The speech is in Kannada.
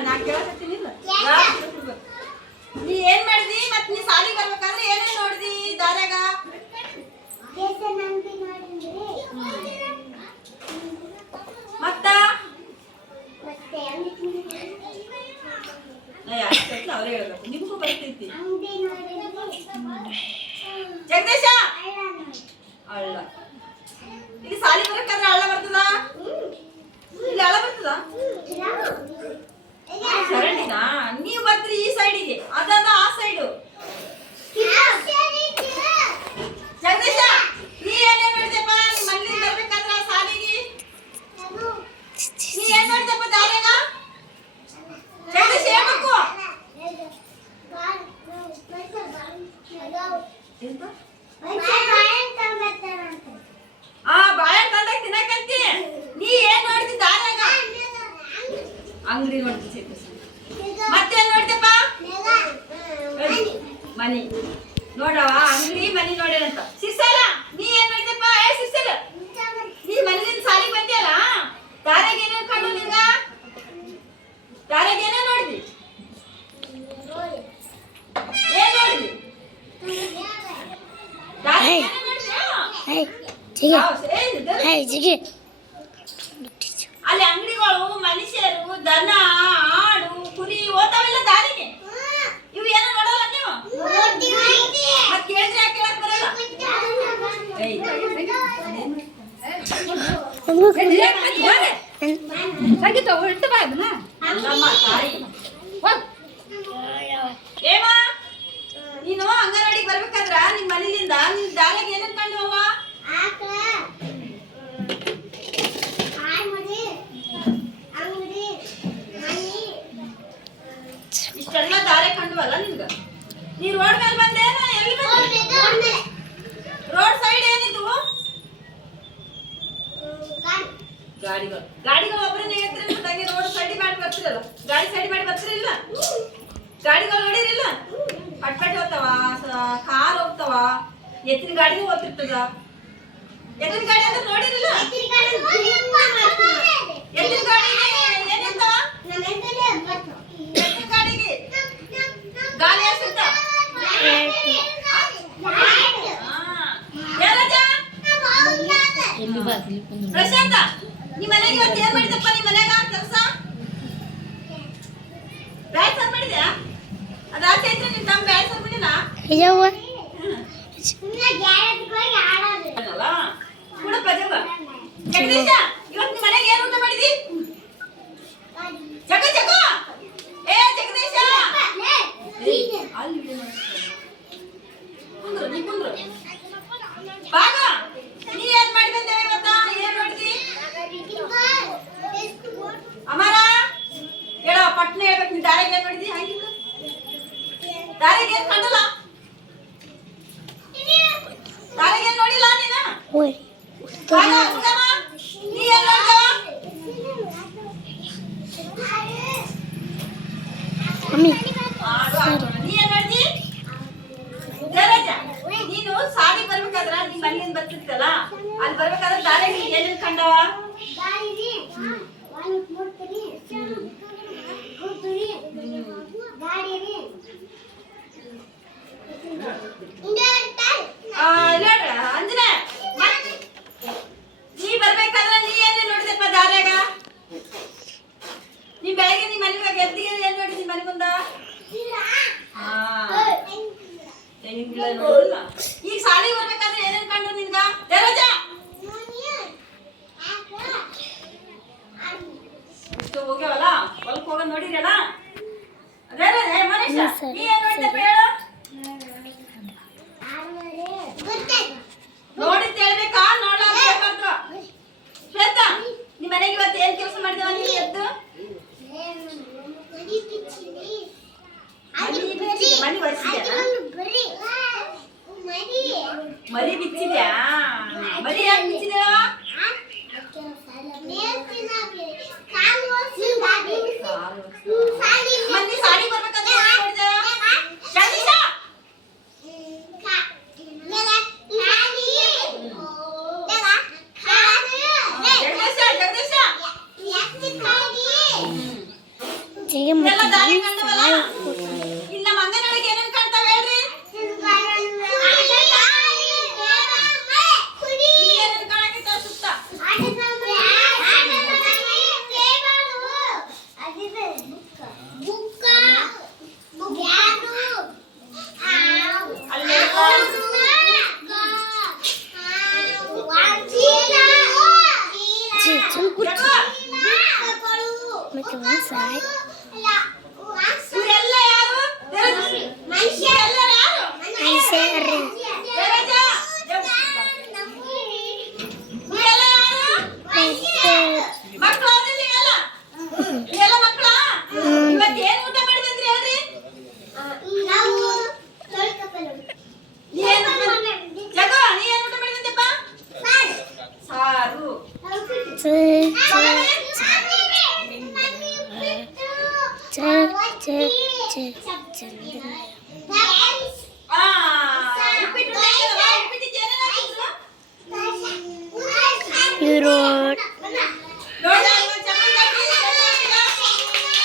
ನಾ ಕೇಳಕತ್ತೀನಿಲ್ಲ ನೀ ಏನ್ ಮಾಡಿದಿ ಮತ್ ನೀ ಸಾಲಿ ಬರ್ಬೇಕಾದ್ರೆ ಏನೇನ್ ನೋಡಿದಿ ದಾರ್ಯಾಗ ಮತ್ತ ಅವ್ರೇ ಹೇಳ್ಬೇಕು ನಿಮ್ಗೂ ಬರ್ತೈತಿ ಜಗದೀಶ ಅಳ್ಳ ಇಲ್ಲಿ ಸಾಲಿ ಬರ್ಬೇಕಾದ್ರೆ ಅಳ್ಳ ಬರ್ತದ ಇಲ್ಲಿ ಅಳ್ಳ ಬರ್ತದ ಶರಣಿನಾ ನೀವು ಬರ್ತೀರಿ ಈ ಸೈಡಿಗೆ ಅದಾದ ಆ ಸೈಡು ಜಗದೀಶ ನೀ ಏನೇನ್ ನೋಡಿದೆಪ್ಪ ನಿಮ್ಮ ಮನೇಲಿ ಬರ್ಬೇಕಾದ್ರೆ ಆ ಸಾಲಿಗೆ ನೀ ಏನ್ ನೋಡಿದೆಪ್ಪ ದಾರ್ಯಾಗ ಜಗದೀಶ ಹೇಳ್ಬೇಕು ಬಾಳೆಹಣ್ಣು ತಂದಾಗ ತಿನ್ನಕಂತಿ ನೀ ಏನ್ ನೋಡಿದಿ ದಾರ್ಯಾಗ ಅಂಗಡಿ ನೋಡ್ತಿ ಮತ್ತೇನ್ ನೋಡ್ದಪ್ಪ ಮನಿ ನೋಡವ ಅಂಗಡಿ ಮನಿ ನೋಡೇನಂತ ಸಿಸಲ ನೀ ಏನ್ ನೋಡಿದಪ್ಪ ಏ ಸಿಸಲ ನೀ ಮನಿಲಿಂದ ಸಾಲಿಗೆ ಬಂದಿಯಲ್ಲ ದಾರ್ಯಾಗ ಏನೇನ್ ಕಂಡು ನಿಂಗ ದಾರ್ಯಾಗ ಏನೇನ್ ನೋಡಿದಿ ಏನ್ ನೋಡಿದಿ ದಾರ್ಯಾಗ ಏನೇನ್ ನೋಡಿದ್ಯಾ ಅಲ್ಲಿ ಅಂಗಡಿಗಳು ಮನುಷ್ಯರು ದನ ಆಡು ಕುರಿ ಓತಾವೆಲ್ಲ ದಾರಿಗೆ ಇವು ಏನೋ ನೋಡಲ್ಲ ನೀವು ಮತ್ ಕೇಳಿದ್ರೆ ಯಾಕೆ ಕೇಳಕ್ ಬರಲ್ಲ ಸಂಗೀತ ಹೊರಟು ಬಾ ಅದನ್ನ ಅಲ್ಲಮ್ಮ ತಾಯಿ ಏಮ ನೀನು ಅಂಗನವಾಡಿಗೆ ಬರ್ಬೇಕಾದ್ರ ನಿಮ್ ಮನೆಯಿಂದ ನಿನ್ ದಾರಿಗೆ ಏನೇನ್ ಕಂಡು ಅವ್ವ ಇಷ್ಟೆಲ್ಲ ದಾರೆ ಕಂಡುವಲ್ಲ ನಿನ್ಗ ನೀ ರೋಡ್ ಮೇಲೆ ಬಂದೇನ ಎಲ್ಲಿ ಬಂದೆ ರೋಡ್ ಸೈಡ್ ಏನಿದ್ವು ಗಾಡಿಗಳು ಒಬ್ಬರನ್ನ ಹೇಳ್ತೀರಿ ರೋಡ್ ಸೈಡ್ ಮಾಡಿ ಬರ್ತಿರಲ್ಲ ಗಾಡಿ ಸೈಡ್ ಮಾಡಿ ಬರ್ತಿರಿಲ್ಲ ಗಾಡಿಗಳು ನೋಡಿರಿಲ್ಲ ಪಟ್ಪಟ್ ಹೋಗ್ತಾವ ಕಾರ್ ಹೋಗ್ತಾವ ಎತ್ತಿನ ಗಾಡಿನೂ ಹೋಗ್ತಿರ್ತದ ಎತ್ತಿನ ಗಾಡಿ ಅಂದ್ರೆ ನೋಡಿರಿಲ್ಲ ಎತ್ತಿನ ಗಾಡಿ ಏನಿರ್ತಾವ ಎತ್ತಿನ ಗಾಡಿಗೆ ಗಾಳಿ ಎಷ್ಟಿರ್ತ ಪ್ರಶಾಂತ ನಿಮ್ಮ ಮನೆಗೆ ಇವತ್ತು ಏನ್ ಮಾಡಿದಪ್ಪ ನಿಮ್ಮ ಮನ್ಯಾಗ ಕೆಲಸ ಬ್ಯಾಗ್ ಸರ್ ಮಾಡಿದ್ಯಾ ಅದ ಆಚೆ ಐತ್ರಿ ನಿಮ್ ತಮ್ಮ ಬ್ಯಾಗ್ ಸರ್ ಮಾಡಿನ ಕೂಡಪ್ಪ ಜಗ ಜಗದೀಶ ಇವತ್ತು ನಿಮ್ಮ ಮನೆಗೆ ಏನ್ ಊಟ ಮಾಡಿದಿ ಜಗ ಜಗ ಏ ಜಗದೀಶ ಅಲ್ಲಿ ಕುಂದ್ರು ನೀ ಕುಂದ್ರು ಬಾಗ ನೀ ಏನ್ ಮಾಡಿ ಬಂದೇವೆ ಇವತ್ತ ಏನ್ ನೋಡಿದಿ ಅಮರ ಹೇಳ ಪಟ್ನೆ ಹೇಳ್ಬೇಕು ನೀ ದಾರಿಗೆ ಏನ್ ನೋಡಿದಿ ಹಂಗಿದ್ರು ದಾರಿಗೆ ಏನ್ ಕಂಡಲ್ಲ ದಾರಿಗೆ ಏನ್ ನೋಡಿಲ್ಲ ನೀನ ಬಾಗ ಹುಡುಗಮ್ಮ ನೀ ಏನ್ ನೋಡ್ದವ ನೀ ಏನ್ ನೋಡಿದಿ ಜಯರಾಜ ನೀನು ಸಾಲಿ ಬರ್ಬೇಕಾದ್ರ ನಿಮ್ ಮನೆಯಿಂದ ಬರ್ತಿರ್ತಲ್ಲ ಅಲ್ಲಿ ಬರ್ಬೇಕಾದ್ರೆ ದಾರಿಗೆ ಏನೇನ್ ಕಂಡವ ಅಂಜನ ನೀ ಬರ್ಬೇಕಾದ್ರೆ ನೀ ಏನೇನ್ ನೋಡಿದಪ್ಪ ದಾರ್ಯಾಗ ನೀ ಬೆಳಗ್ಗೆ ನಿಮ್ ಮನೆ ಎದ್ದಿಗೆ ಏನ್ ನೋಡಿದಿ ಮನೆ ಮುಂದ ತೆಂಗಿನ ಗಿಡ ನೋಡಿಲ್ಲ ಈಗ ಸಾಲಿಗೆ ಬರ್ಬೇಕಾದ್ರೆ ಏನೇನ್ ಕಂಡು ನಿನ್ಗ ಜಯರಾಜ ಇಷ್ಟು ಹೋಗ್ಯವಲ್ಲ ಹೊಲಕ್ ಹೋಗೋದ್ ನೋಡಿರಲ್ಲ ಅದೇ ಮನುಷ್ಯ ನೀ ಏನ್ ನೋಡಿದಪ್ಪ ಹೇಳು ನೋಡಿದ್ ಹೇಳ್ಬೇಕಾ ನೋಡ್ಲಾರ್ದು ಶ್ವೇತಾ ನಿಮ್ ಮನೆಗೆ ಇವತ್ತು ಏನ್ ಕೆಲಸ ಮಾಡಿದವ ನೀ ಎದ್ದು ಮನಿ ಒರೆಸಿದ್ಯಾ ಮರಿ ಬಿಚ್ಚಿದ್ಯಾ ಮರಿ ಯಾಕೆ ಬಿಚ್ಚಿದ್ಯಾ ಮತ್ತಿ ಸಾಡಿ ಬರ್ಬೇಕಾದ್ರೆ ನೋಡಿದ ಜಗು, ಇವರೆಲ್ಲ ಯಾರು? ಇವರೆಲ್ಲ ಯಾರು? ದೇವರಾಜ, ಇವರೆಲ್ಲ ಯಾರು? ಮಕ್ಕಳು ಅದಿಲ್ಲ ಇವೆಲ್ಲ? ಇವೆಲ್ಲ ಮಕ್ಕಳಾ? ಇವತ್ತು ಏನ್ ಊಟ ಮಾಡಿ ಬಂದ್ರಿ ಹೇಳ್ರಿ? ನೀವೇನ್ ಊಟ ಮಾಡಿ- ಜಗು, ನೀ ಏನ್ ಊಟ ಮಾಡಿ ಬಂದೆಪ್ಪ? ಸಾರು. ಆ, ಉಪ್ಪಿಟ್ಟು ಮಾಡಿದ್ರಲ್ಲ, ಉಪ್ಪಿಟ್ಟಿಗೆ ಏನೇನ್ ಹಾಕಿದ್ರು? ನೋಡ್ದಾ?